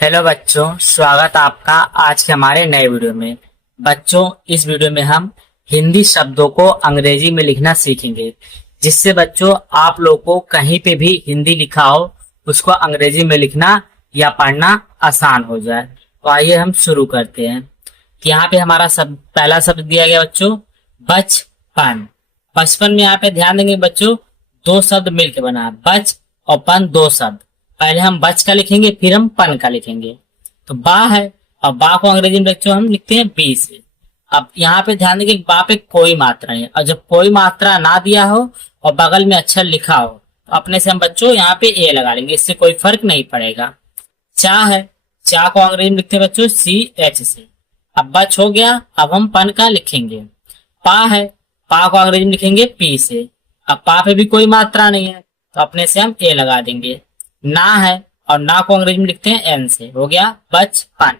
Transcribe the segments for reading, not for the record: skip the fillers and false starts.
Hello बच्चों, स्वागत आपका आज के हमारे नए वीडियो में। बच्चों, इस वीडियो में हम हिंदी शब्दों को अंग्रेजी में लिखना सीखेंगे, जिससे बच्चों आप लोग को कहीं पे भी हिंदी लिखा हो उसको अंग्रेजी में लिखना या पढ़ना आसान हो जाए। तो आइए हम शुरू करते हैं। यहाँ पे हमारा पहला शब्द दिया गया बच्चों, बचपन। बचपन में यहाँ पे ध्यान देंगे बच्चों, दो शब्द मिलकर बना है, बच और पन, दो शब्द। पहले हम बच का लिखेंगे, फिर हम पन का लिखेंगे। तो बा है, और बा को अंग्रेजी में बच्चों हम लिखते हैं बी से। अब यहाँ पे ध्यान देंगे, बा पे कोई मात्रा नहीं है, और जब कोई मात्रा ना दिया हो और बगल में अक्षर लिखा हो तो अपने से हम बच्चों यहाँ पे ए लगा लेंगे, इससे कोई फर्क नहीं पड़ेगा। चा है, चा को अंग्रेजी में लिखते हैं बच्चों सी एच से। अब बच हो गया, अब हम पन का लिखेंगे। पा है, पा को अंग्रेजी में लिखेंगे पी से। अब पा पे भी कोई मात्रा नहीं है तो अपने से हम ए लगा देंगे। ना है, और ना को अंग्रेजी में लिखते हैं एन से। हो गया बचपन।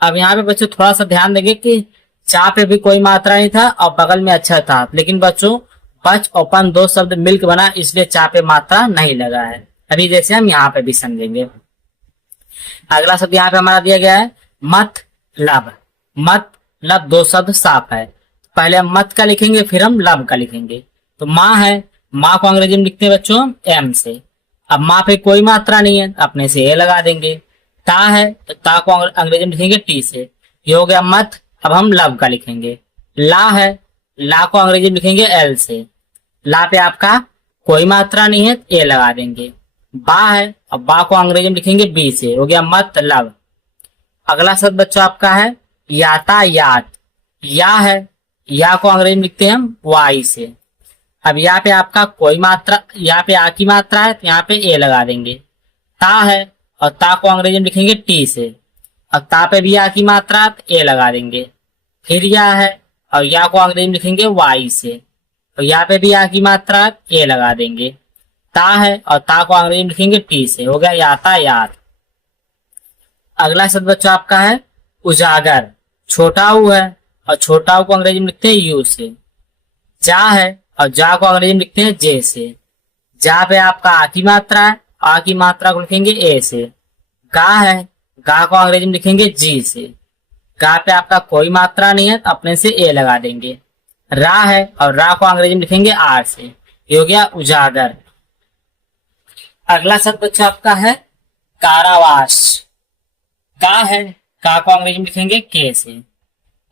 अब यहाँ पे बच्चों थोड़ा सा ध्यान देंगे कि चा पे भी कोई मात्रा नहीं था और बगल में अच्छा था, लेकिन बच्चों बच और पन दो शब्द मिलकर बना, इसलिए चा पे मात्रा नहीं लगा है। अभी जैसे हम यहाँ पे भी समझेंगे। अगला शब्द यहाँ पे हमारा दिया गया है मतलब। मतलब दो शब्द साफ है। पहले हम मत का लिखेंगे, फिर हम लब का लिखेंगे। तो माँ है, माँ को अंग्रेजी में लिखते हैं बच्चों एम से। अब माँ पे कोई मात्रा नहीं है, अपने से ए लगा देंगे। ता है, तो ता को अंग्रेजी में लिखेंगे टी से। ये हो गया मत। अब हम लब का लिखेंगे। ला है, ला को अंग्रेजी में लिखेंगे एल से। ला पे आपका कोई मात्रा नहीं है, ए लगा देंगे। बा है, और बा को अंग्रेजी में लिखेंगे बी से। हो गया मतलब। अगला शब्द बच्चों आपका है यातायात। या है, या को अंग्रेजी में लिखते हैं हम वाई से। अब यहाँ पे आपका कोई मात्रा, यहाँ पे आ की मात्रा है तो यहाँ पे ए लगा देंगे। ता है, और ता को अंग्रेजी में लिखेंगे टी से। अब ता पे भी आ की मात्रा है तो ए लगा देंगे। फिर या है, और या को अंग्रेजी में लिखेंगे वाई से। तो यहाँ पे भी आ की मात्रा है तो ए लगा देंगे। ता है, और ता को अंग्रेजी में लिखेंगे टी से। हो गया यातायात। अगला शब्द बच्चों आपका है उजागर। छोटा ऊ है, और छोटा ऊ को अंग्रेजी में लिखते हैं यू से। जा है, और जा को अंग्रेजी में लिखते हैं जे से। जा पे आपका आ की मात्रा है, आ की मात्रा को लिखेंगे ए से। गा है, गा को अंग्रेजी में लिखेंगे जी से। गा पे आपका कोई मात्रा नहीं है तो अपने से ए लगा देंगे। रा है, और रा को अंग्रेजी में लिखेंगे आर से। ये हो गया उजागर। अगला शब्द बच्चा आपका है कारावास। का है, का को अंग्रेजी में लिखेंगे के से।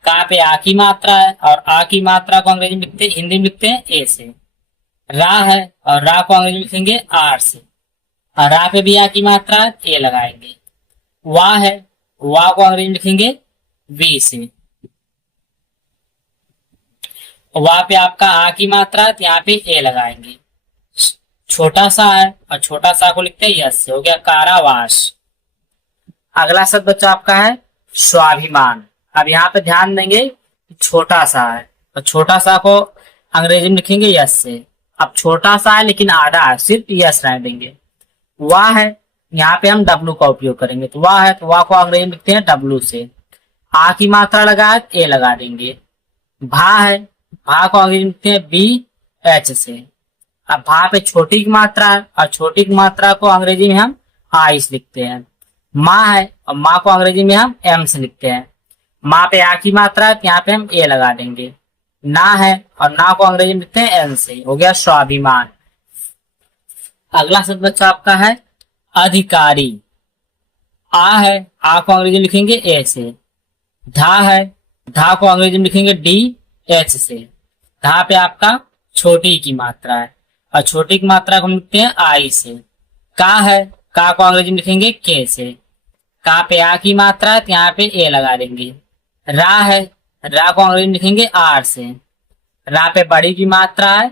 का पे आ की मात्रा है, और आ की मात्रा को अंग्रेजी में लिखते हैं, हिंदी में लिखते हैं ए से। रा है, और रा को अंग्रेजी में लिखेंगे आर से। और रा पे भी आ की मात्रा है, ए लगाएंगे। वाह है, वाह को अंग्रेजी में लिखेंगे वी से। वाह पे आपका आ की मात्रा है तो यहाँ पे ए लगाएंगे। छोटा सा है, और छोटा सा को लिखते हैं यस से। हो गया कारावास। अगला शब्द बच्चा आपका है स्वाभिमान। अब यहाँ पे ध्यान देंगे, छोटा सा है, और छोटा सा को अंग्रेजी में लिखेंगे यस से। अब छोटा सा है लेकिन आधा है, सिर्फ यस रहने देंगे। वाह है, यहाँ पे हम डब्लू का उपयोग करेंगे। तो वाह है, तो वाह को अंग्रेजी में लिखते हैं डब्लू से। आ की मात्रा लगा है ए लगा देंगे। भा है, भा को अंग्रेजी में लिखते हैं बी एच से। अब भा पे छोटी की मात्रा है, और छोटी की मात्रा को अंग्रेजी में हम आई से लिखते हैं। माँ है, और माँ को अंग्रेजी में हम एम से लिखते हैं। माँ पे आ की मात्रा है, यहाँ पे हम ए लगा देंगे। ना है, और ना को अंग्रेजी में लिखते हैं एन से। हो गया स्वाभिमान। अगला शब्द बच्चा आपका है अधिकारी। आ है, आ को अंग्रेजी में लिखेंगे ए से। धा है, धा को अंग्रेजी में लिखेंगे डी एच से। धा पे आपका छोटी की मात्रा है, और छोटी की मात्रा को हम लिखते हैं आई से। का है, का को अंग्रेजी में लिखेंगे के से। का पे आ की मात्रा है तो यहाँ पे ए लगा देंगे। रा है, रा को अंग्रेजी में लिखेंगे आर से। रा पे बड़ी की मात्रा है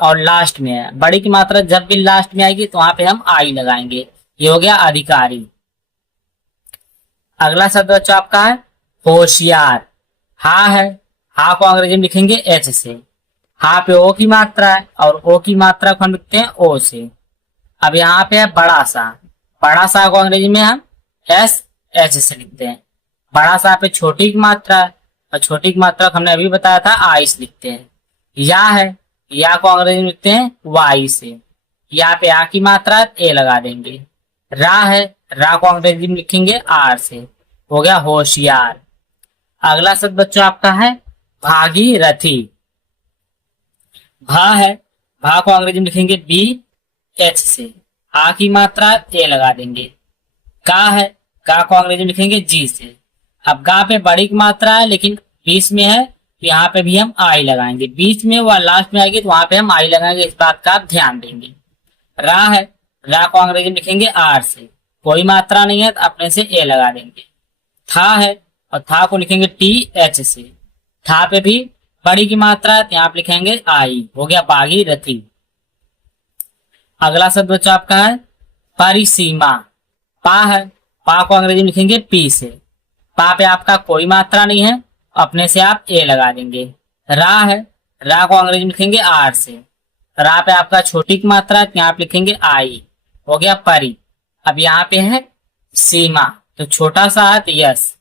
और लास्ट में है। बड़ी की मात्रा जब भी लास्ट में आएगी तो वहां पे हम आई लगाएंगे। ये हो गया अधिकारी। अगला शब्द बच्चा आपका है होशियार। हा है, हा को अंग्रेजी में लिखेंगे एच से। हा पे ओ की मात्रा है, और ओ की मात्रा को हम लिखते हैं ओ से। अब यहाँ पे है बड़ा सा। बड़ा सा को अंग्रेजी में हम एस एच से लिखते हैं। बड़ा सा पे छोटी की मात्रा है, और छोटी की मात्रा को हमने अभी बताया था आई से लिखते हैं। या है, या को अंग्रेजी में लिखते हैं वाई से। या पे आ की मात्रा है ए लगा देंगे। रा है, रा को अंग्रेजी में लिखेंगे आर से, हो गया होशियार। अगला शब्द बच्चों आपका है भागीरथी। भा है, भा को अंग्रेजी में लिखेंगे बी एच से, आ की मात्रा ए लगा देंगे। गा है, गा को अंग्रेजी में लिखेंगे जी से। अब गा पे बड़ी की मात्रा है लेकिन बीच में है तो यहाँ पे भी हम आई लगाएंगे, बीच में व लास्ट में आएगी तो वहां पे हम आई लगाएंगे, इस बात का आप ध्यान देंगे। रा है, रा को अंग्रेजी में लिखेंगे आर से, कोई मात्रा नहीं है तो अपने से ए लगा देंगे। था है, और था को लिखेंगे टी एच से, था पे भी बड़ी की मात्रा है तो यहाँ पे लिखेंगे आई, हो गया भागीरथी। अगला शब्द बच्चों आपका है परिसीमा। पा है, पा को अंग्रेजी में लिखेंगे पी से, पा पे आपका कोई मात्रा नहीं है, अपने से आप ए लगा देंगे। रा है, रा को अंग्रेजी में लिखेंगे आर से, रा पे आपका छोटी की मात्रा है, यहाँ पे लिखेंगे आई, हो गया परी। अब यहाँ पे है सीमा, तो छोटा सा है तो यस,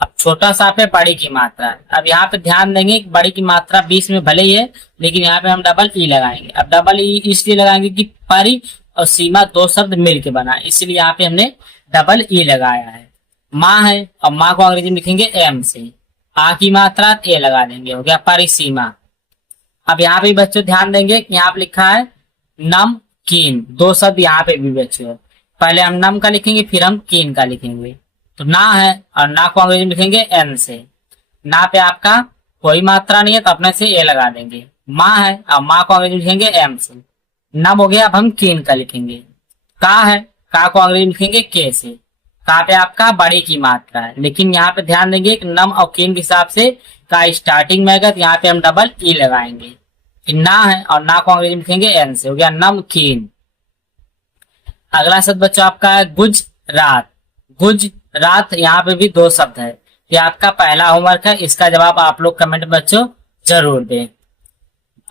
अब छोटा सा पे बड़ी की मात्रा है। अब यहाँ पे ध्यान देंगे कि बड़ी की मात्रा बीच में भले ही है लेकिन यहाँ पे हम डबल ई लगाएंगे। अब डबल ई इसलिए लगाएंगे कि परी और सीमा दो शब्द मिलके बना, इसलिए यहाँ पे हमने डबल ई लगाया है। माँ है, और माँ को अंग्रेजी में लिखेंगे एम से, आ की मात्रा ए लगा देंगे, हो गया परिसीमा। अब यहाँ पे बच्चों ध्यान देंगे कि यहाँ पे लिखा है नमकीन, दो शब्द यहाँ पे भी बच्चों, पहले हम नम का लिखेंगे फिर हम कीन का लिखेंगे। तो ना है, और ना को अंग्रेजी में लिखेंगे एन से, ना पे आपका कोई मात्रा नहीं है तो अपने से ए लगा देंगे। माँ है, और माँ को अंग्रेजी में लिखेंगे एम से, नम हो गया, अब हम कीन का लिखेंगे। का है, का को अंग्रेजी में लिखेंगे के से, का पे आपका बड़ी की मात्रा है, लेकिन यहाँ पे ध्यान देंगे कि नम और कीन के हिसाब से का स्टार्टिंग में आएगा तो यहाँ पे हम डबल ई लगाएंगे। ना है, और ना को अंग्रेजी में लिखेंगे एन से, हो गया नमकीन। अगला शब्द बच्चों आपका है गुजरात। गुजरात, यहाँ पे भी दो शब्द है, ये आपका पहला होमवर्क है, इसका जवाब आप लोग कमेंट बच्चों जरूर दें।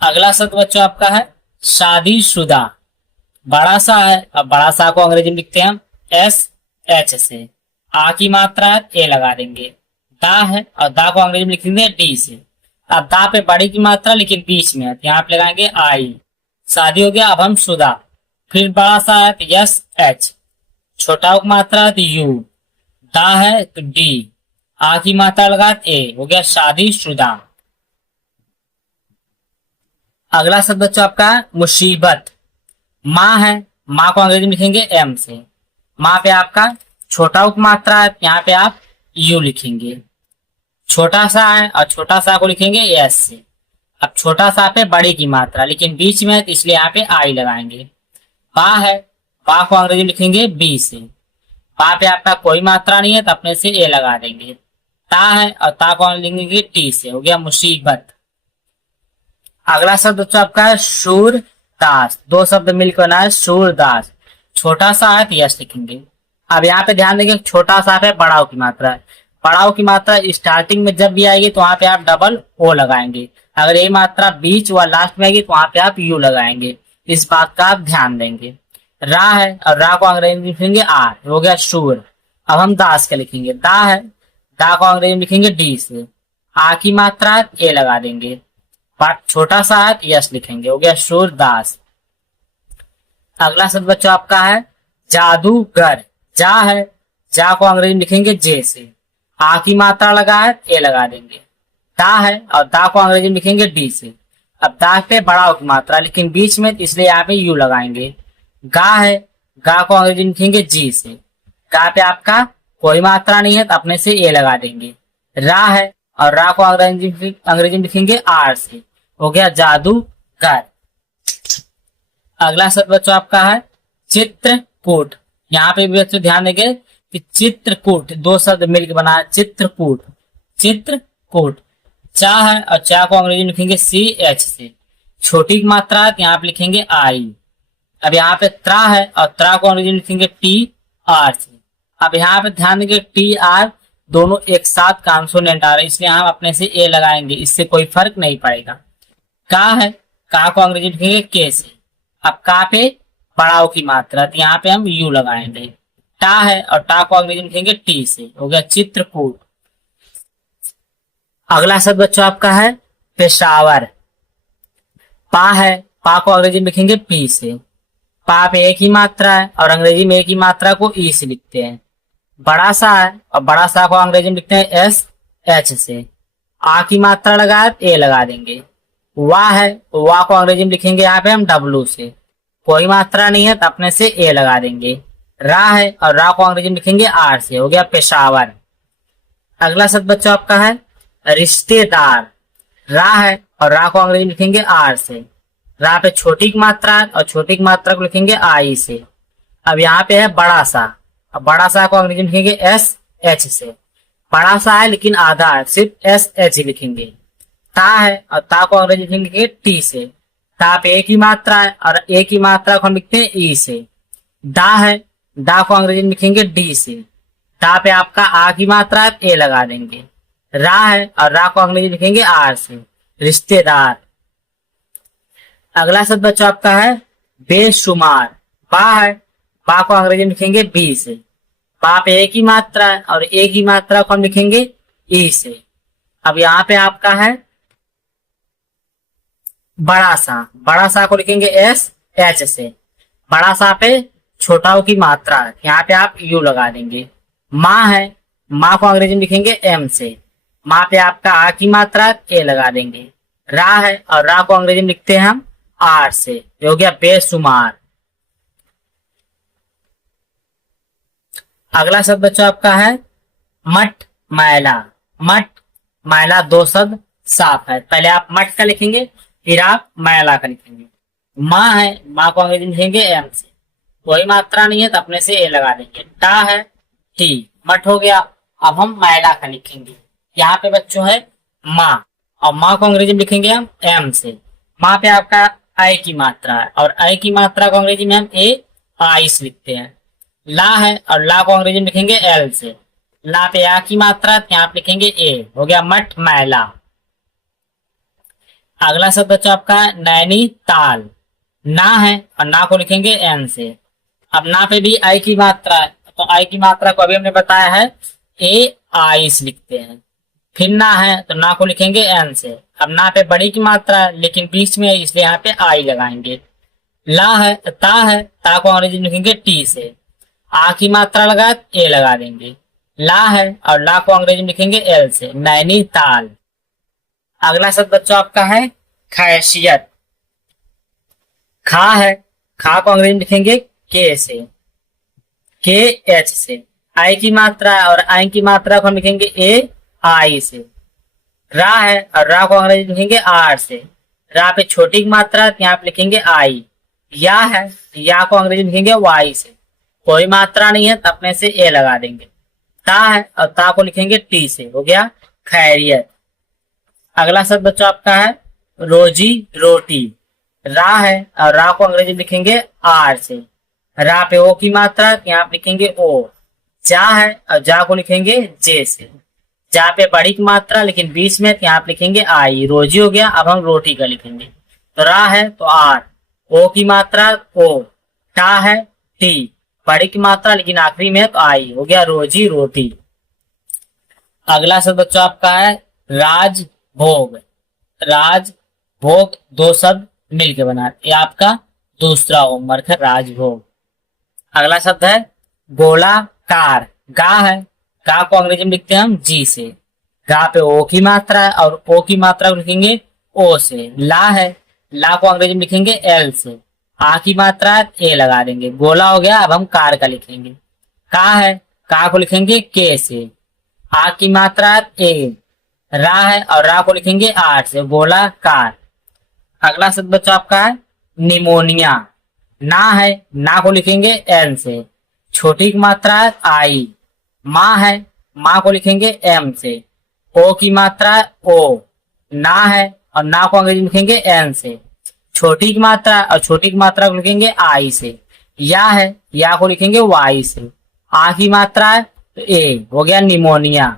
अगला शब्द बच्चों आपका है शादीशुदा। बड़ा सा है, अब बड़ा सा को अंग्रेजी में लिखते हैं हम एस एच से, आ की मात्रा है ए लगा देंगे। दा है, और दा को अंग्रेजी में लिखेंगे डी से, अब दा पे बड़ी की मात्रा लेकिन बीच में है तो यहाँ पे लगाएंगे आई, शादी हो गया। अब हम शुदा, फिर बड़ा सा है तो यस एच, छोटा की मात्रा है तो यू, दा है तो डी, आ की मात्रा लगा ए, हो गया शादीशुदा। अगला शब्द बच्चों आपका है मुसीबत। माँ है, माँ को अंग्रेजी में लिखेंगे एम से, माँ पे आपका छोटा उप मात्रा है, यहाँ पे आप यू लिखेंगे। छोटा सा है, और छोटा सा को लिखेंगे एस से, अब छोटा सा पे बड़ी की मात्रा लेकिन बीच में है तो इसलिए यहाँ पे आई लगाएंगे। बा है, बा को अंग्रेजी में लिखेंगे बी से, बा पे आपका कोई मात्रा नहीं है तो अपने से ए लगा देंगे। ता है, और ता को लिखेंगे टी से, हो गया मुसीबत। अगला शब्द बच्चों आपका है सूरदास। दो शब्द मिलकर बना है सूरदास, छोटा सा है तो यस लिखेंगे। अब यहाँ पे ध्यान देंगे छोटा सा है बड़ाओ की मात्रा है, बड़ाओ की मात्रा स्टार्टिंग में जब भी आएगी तो वहां पे आप डबल ओ लगाएंगे, अगर ये मात्रा बीच व लास्ट में आएगी तो वहां पे आप यू लगाएंगे, इस बात का आप ध्यान देंगे। रा है, और रा को अंग्रेजी में लिखेंगे आर, हो गया सूर। अब हम दास का लिखेंगे। दा है, दा को अंग्रेजी में लिखेंगे डी से, आ की मात्रा ए लगा देंगे, छोटा सा है यस लिखेंगे, हो गया सूरदास। अगला शब्द बच्चों आपका है जादूगर। जा है, जा को अंग्रेजी में लिखेंगे जे से, आ की मात्रा लगा है ए लगा देंगे। दा है, और दा को अंग्रेजी में लिखेंगे डी से, अब दा पे बड़ा की मात्रा लेकिन बीच में इसलिए यहाँ पे यू लगाएंगे। गा है, गा को अंग्रेजी में लिखेंगे जी से, गा पे आपका कोई मात्रा नहीं है तो अपने से ए लगा देंगे। रा है, और रा को अंग्रेजी में लिखेंगे आर से, हो गया जादूगर। अगला शब्द बच्चों आपका है चित्रकूट। यहाँ पे भी बच्चों ध्यान देंगे कि चित्रकूट दो शब्द मिलकर बना है चित्रकूट। चित्रकूट, चा है, और चा को अंग्रेजी में लिखेंगे सी एच से, छोटी की मात्रा है तो यहाँ पे लिखेंगे आई। अब यहाँ पे त्रा है, और त्रा को अंग्रेजी में लिखेंगे टी आर से। अब यहाँ पे ध्यान देंगे टी आर दोनों एक साथ कॉन्सोनेंट आ रहे हैं इसलिए हम अपने से ए लगाएंगे, इससे कोई फर्क नहीं पड़ेगा। का है, का को अंग्रेजी में लिखेंगे के से, अब का पे बड़ाओ की मात्रा तो यहाँ पे हम यू लगाएंगे। टा है, और टा को अंग्रेजी में लिखेंगे टी से, हो गया चित्रकूट। अगला शब्द बच्चों आपका है पेशावर। पा है, पा को अंग्रेजी में लिखेंगे पी से, पा पे एक ही मात्रा है और अंग्रेजी में एक ही मात्रा को ई से लिखते हैं। बड़ा सा है और बड़ा सा को अंग्रेजी में लिखते हैं एस एच से। आ की मात्रा लगाए ए लगा देंगे। वाह है, वाह को अंग्रेजी में लिखेंगे यहाँ पे हम डब्लू से। कोई मात्रा नहीं है तो अपने से ए लगा देंगे। रा है और रा को अंग्रेजी में लिखेंगे आर से। हो गया पेशावर। अगला शब्द बच्चों आपका है रिश्तेदार। रा है और रा को अंग्रेजी में लिखेंगे आर से। रा पे छोटी की मात्रा है और छोटी की मात्रा को लिखेंगे आई से। अब यहाँ पे है बड़ा सा। अब बड़ा सा को अंग्रेजी में लिखेंगे एस एच से। बड़ा सा है लेकिन आधा है, सिर्फ एस एच लिखेंगे। ता है और ता को अंग्रेजी में लिखेंगे टी से। ता पे एक ही मात्रा है और एक ही मात्रा को हम लिखते हैं ई से। दा है, दा को अंग्रेजी में लिखेंगे डी से। दा पे आपका आ की मात्रा है, ए लगा देंगे। रा है और रा को अंग्रेजी में लिखेंगे आर से। रिश्तेदार। अगला शब्द बच्चों आपका है बेशुमार। बा है, बा को अंग्रेजी में लिखेंगे बी से। बा पे एक ही मात्रा है और एक ही मात्रा को हम लिखेंगे ई से। अब यहाँ पे आपका है बड़ा सा। बड़ा सा को लिखेंगे एस एच से। बड़ा सा पे छोटा की मात्रा है, यहाँ पे आप यू लगा देंगे। माँ है, माँ को अंग्रेजी में लिखेंगे एम से। माँ पे आपका आ की मात्रा ए लगा देंगे। रा है और रा को अंग्रेजी में लिखते हैं हम आर से। हो गया बेशुमार। अगला शब्द बच्चों आपका है मट मैला। मट मैला दो शब्द साफ है। पहले आप मट का लिखेंगे फिर आप मैला का लिखेंगे। माँ है, माँ को अंग्रेजी में लिखेंगे एम से। कोई मात्रा नहीं है तो अपने से ए लगा देंगे। टा है टी। मट हो गया। अब हम मैला का लिखेंगे। यहाँ पे बच्चों है माँ और माँ को अंग्रेजी में लिखेंगे हम एम से। माँ पे आपका आई की मात्रा है और आई की मात्रा को अंग्रेजी में हम ए आई से लिखते हैं। ला है और ला को अंग्रेजी में लिखेंगे एल से। ला पे आ की मात्रा यहाँ पे लिखेंगे ए। हो गया मट मैला। अगला शब्द बच्चा आपका है नैनीताल। ना है और ना को लिखेंगे एन से। अब ना पे भी आई की मात्रा है तो आई की मात्रा को अभी हमने बताया है ए आई से लिखते हैं। फिर ना है तो ना को लिखेंगे एन से। अब ना पे बड़ी की मात्रा है लेकिन बीच में है इसलिए यहाँ पे आई लगाएंगे। ला है, ता को अंग्रेजी में लिखेंगे टी से। आ की मात्रा लगा ए लगा देंगे। ला है और ला को अंग्रेजी में लिखेंगे एल से। नैनीताल। अगला शब्द बच्चों आपका है खैसियत। खा है, खा को अंग्रेजी में लिखेंगे के से। के एच से। आई की मात्रा है और आई की मात्रा को हम लिखेंगे ए आई से। रा है और रा को अंग्रेजी में लिखेंगे आर से। रा पे छोटी की मात्रा है यहाँ पे लिखेंगे आई। या है, या को अंग्रेजी में लिखेंगे वाई से। कोई मात्रा नहीं है तो अपने से ए लगा देंगे। ता है और ता को लिखेंगे टी से। हो गया खैरियत। अगला शब्द बच्चों आपका है रोजी रोटी। रा है और रा को अंग्रेजी में लिखेंगे आर से। रा पे ओ की मात्रा यहाँ पे लिखेंगे ओ। जा है और जा को लिखेंगे जे से। जा पे बड़ी की मात्रा लेकिन बीच में यहाँ पे लिखेंगे आई। रोजी हो गया। अब हम रोटी का लिखेंगे तो रा है तो आर। ओ की मात्रा ओ। टा है टी। बड़ी की मात्रा लेकिन आखिरी में तो आई। हो गया रोजी रोटी। अगला शब्द बच्चों आपका है राजभोग। राजभोग दो शब्द मिलके बना ये आपका दूसरा होमवर्क है राजभोग। अगला शब्द है गोलाकार। गा है, गा को अंग्रेजी में लिखते हैं हम जी से। गा पे ओ की मात्रा है और ओ की मात्रा को लिखेंगे ओ से। ला है, ला को अंग्रेजी में लिखेंगे एल से। आ की मात्रा ए लगा देंगे। गोला हो गया। अब हम कार का लिखेंगे। का है, का को लिखेंगे के से। आ की मात्रा ए। रा है और रा को लिखेंगे आर से। गोला कार। अगला शब्द बच्चा आपका है निमोनिया। ना है, ना को लिखेंगे एन से। छोटी की मात्रा है आई। माँ है, माँ को लिखेंगे एम से। ओ की मात्रा ओ। ना है और ना को अंग्रेजी में लिखेंगे एन से। छोटी की मात्रा और छोटी की मात्रा को लिखेंगे आई से। या है, या को लिखेंगे वाई से। आ की मात्रा है तो ए। हो गया निमोनिया।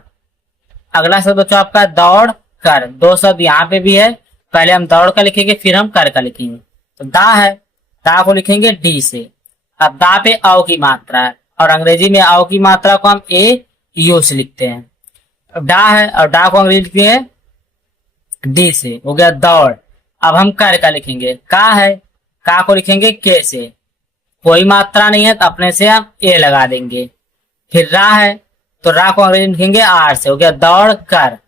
अगला शब्द बच्चों आपका दौड़ कर। दो शब्द यहाँ पे भी है। पहले हम दौड़ का लिखेंगे फिर हम कर का लिखेंगे। तो दा है, दा को लिखेंगे डी से। अब दा पे आओ की मात्रा है और अंग्रेजी में आओ की मात्रा को हम ए यू से लिखते हैं। अब डा है और डा को अंग्रेजी लिखते हैं डी से। हो गया दौड़। अब हम कर का लिखेंगे। का है, का को लिखेंगे के से। कोई मात्रा नहीं है तो अपने से हम ए लगा देंगे। फिर रा है तो रा को अंग्रेजी में लिखेंगे आर से, हो गया दौड़ कर।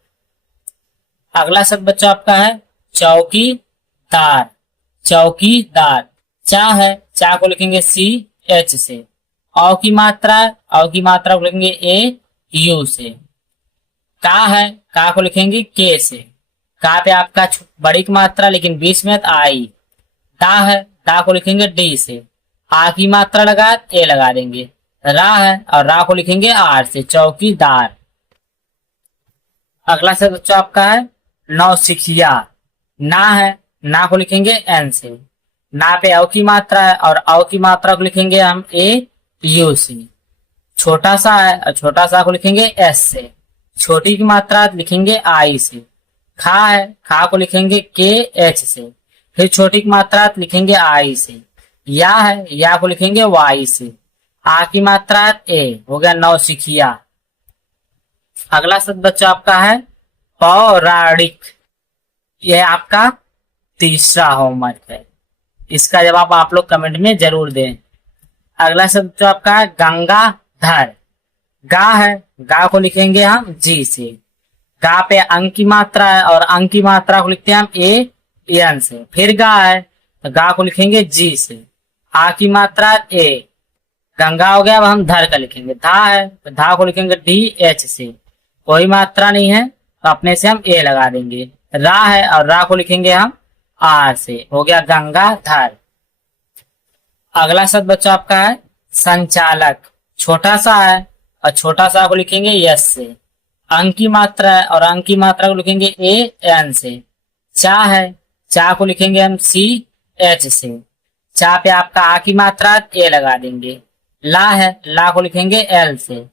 अगला शब्द बच्चों आपका है चौकीदार। चौकीदार। चा है, चा को लिखेंगे सी एच से। औ की मात्रा, औ की मात्रा को लिखेंगे ए यू से। का है, का को लिखेंगे के से। का पे आपका बड़ी की मात्रा लेकिन बीच में आई। दा है, दा को लिखेंगे डी से। आ की मात्रा लगा ए लगा देंगे। रा है और रा को लिखेंगे आर से, चौकीदार। अगला शब्द बच्चों आपका है नौसिखिया। ना है, ना को लिखेंगे एन से। ना पे औ की मात्रा है और औ की मात्रा को लिखेंगे हम ए यू से। छोटा सा है और छोटा सा को लिखेंगे एस से। छोटी की मात्रा लिखेंगे आई से। खा है, खा को लिखेंगे के एच से। फिर छोटी की मात्रा लिखेंगे आई से। या है, या को लिखेंगे वाई से। आ की मात्रा ए, हो गया नौसिखिया। अगला शब्द बच्चा आपका है पौराणिक। यह आपका तीसरा होमवर्क है, इसका जवाब आप लोग कमेंट में जरूर दें। अगला शब्द जो आपका है गंगाधर। गा है, गा को लिखेंगे हम जी से। गा पे अंक की मात्रा है और अंक की मात्रा को लिखते हैं हम ए एन से। फिर गा है तो गा को लिखेंगे जी से। आ की मात्रा ए, गंगा हो गया, अब हम धर का लिखेंगे। धा है तो धा को लिखेंगे डी एच से। कोई मात्रा नहीं है तो अपने से हम ए लगा देंगे। रा है और रा को लिखेंगे हम आर से, हो गया गंगाधर। अगला शब्द बच्चा आपका है संचालक। छोटा सा है और छोटा सा को लिखेंगे यस से। अंक की मात्रा है और अंक की मात्रा को लिखेंगे ए एन से। चा है, चा को लिखेंगे हम सी एच से। चा पे आपका आ की मात्रा ए लगा देंगे। ला है, ला को लिखेंगे एल से।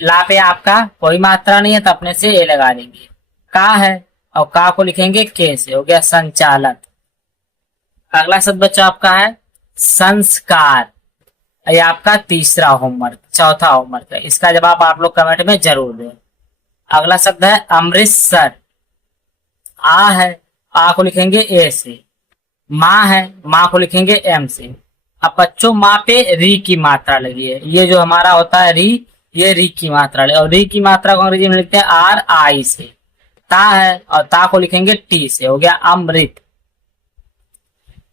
ला पे आपका कोई मात्रा नहीं है तो अपने से ए लगा देंगे। का है और का को लिखेंगे के से, हो गया संचालक। अगला शब्द बच्चा आपका है संस्कार। ये आपका तीसरा होमवर्क, चौथा होमवर्क है, इसका जवाब आप लोग कमेंट में जरूर दें। अगला शब्द है अमृतसर। आ है, आ को लिखेंगे ए से। माँ है, माँ को लिखेंगे एम से। अब बच्चों माँ पे री की मात्रा लगी है, ये जो हमारा होता है री, ये री की मात्रा लगी और री की मात्रा को अंग्रेजी में लिखते हैं आर आई से। ता है और ता को लिखेंगे टी से, हो गया अमृत।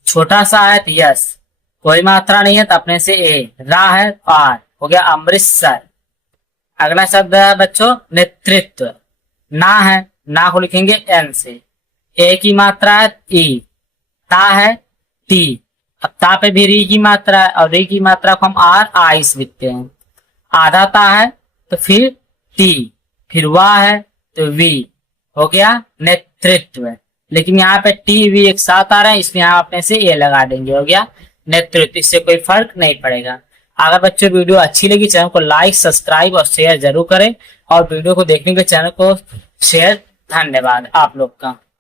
छोटा सा है तो यस, कोई मात्रा नहीं है तो अपने से ए। रा है आर, हो गया अमृतसर। अगला शब्द है बच्चों नेतृत्व। ना है, ना को लिखेंगे एन से। ए की मात्रा है ई। ता है टी। अब ता पे भी री की मात्रा है और री की मात्रा को हम आर आई से लिखते हैं। आधा ता है तो फिर टी, फिर वाह है तो वी, हो गया नेतृत्व। लेकिन यहाँ पे टी वी एक साथ आ रहा है, इसमें यहाँ अपने से ए लगा देंगे, हो गया नेतृत्व। इससे कोई फर्क नहीं पड़ेगा। अगर बच्चों वीडियो अच्छी लगी चैनल को लाइक सब्सक्राइब और शेयर जरूर करें और वीडियो को देखने के चैनल को शेयर। धन्यवाद आप लोग का।